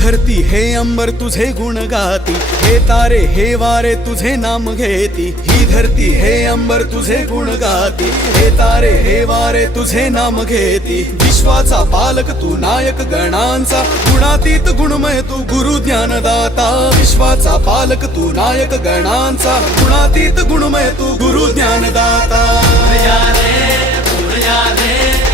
धरती हे अंबर तुझे गुण गाती, हे तारे हे वारे तुझे नाम घेती। ही धरती हे अंबर तुझे गुण गाती, हे तारे हे वारे तुझे नाम घेती। विश्वाचा पालक तू नायक गणांचा, गुणातीत गुणमय तू गुरु ज्ञानदाता। विश्वाचा पालक तू नायक गणांचा, गुणातीत गुणमय तू गुरु ज्ञानदाता। पुरया रे